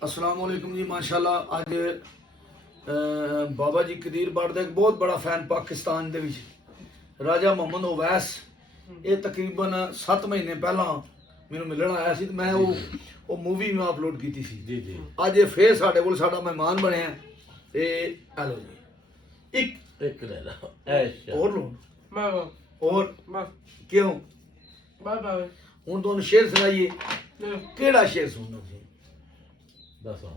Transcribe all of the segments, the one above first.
अस्सलाम वालेकुम जी माशाल्लाह अज बाबा जी कदीर बट का एक बहुत बड़ा फैन पाकिस्तान दे विच राजा मोहम्मद ओवैस ये तकरीबन 7 महीने पहला मैनू मिलण आया सी मैं वो मूवी में अपलोड की सी जी जी अज ये फिर साडे कोल साडा मेहमान बनया ते हेलो जी एक ले लो ऐशा और लो बाबा और बस क्यों बाबा हुण तुहानू शेर सुनाइए केड़ा शेर सुनना सी दसो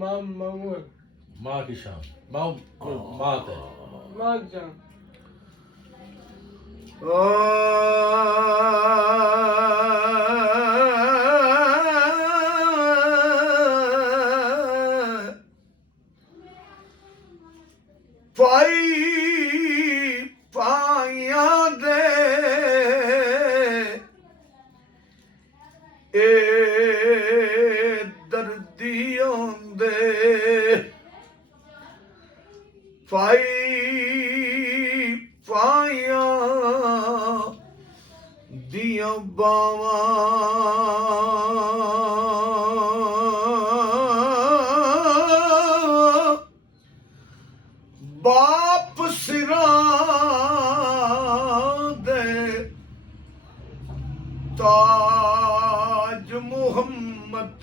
मामू माँ की शान माँ मात है माजान पाई पाइया दे ए दर्दियों दे पाई पाइया दिया बावा बाप सिरा दे ताज मुहम्मद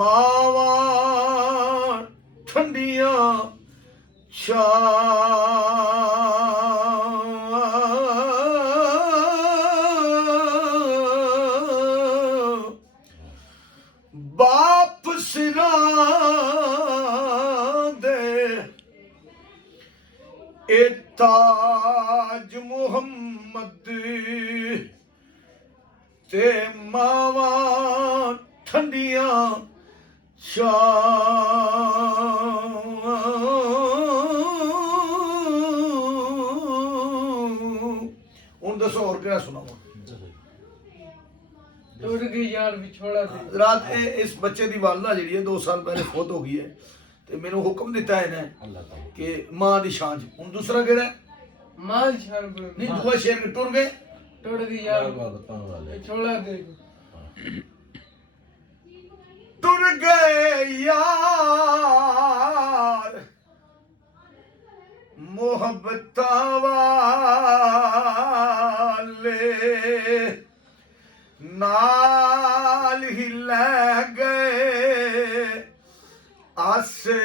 मावा ठंडिया बाप सिरा दे ए ताज मुहम्मद ते मावा ठंडिया हूं दसो और क्या सुनावा टूट गई यार बिछोड़ा दे रात इस बच्चे की वालदा जी है 2 साल पहले फौत हो गई है तो मैंने हुक्म दिता है इन्हें अल्लाह ताला कि मां की शान हूं दूसरा केड़ा है माल शान बोल नहीं दूआ शेर के टुर गए टूट गई यार बाबा बताने वाले बिछोड़ा दे टुर गए यार मोहब्बत वाले नाल ही ले गए आसे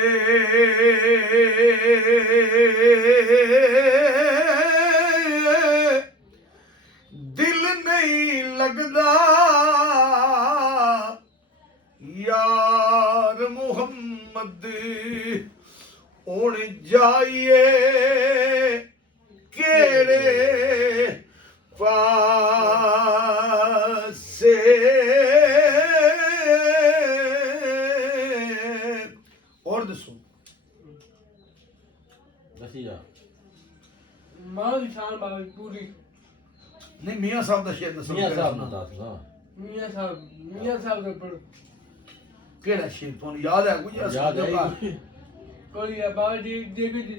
दिल नहीं लगदा यार मुहम्मद हुण जाइए केड़े पासे और दसो दसिया माल शान बाबा पूरी नहीं मियां साहब दा शेर दसो मियां साहब ने दस ना मियां साहब दे पर केड़ा शेर तुहानू याद है कोई याद है कोई बाबा जी देखो जी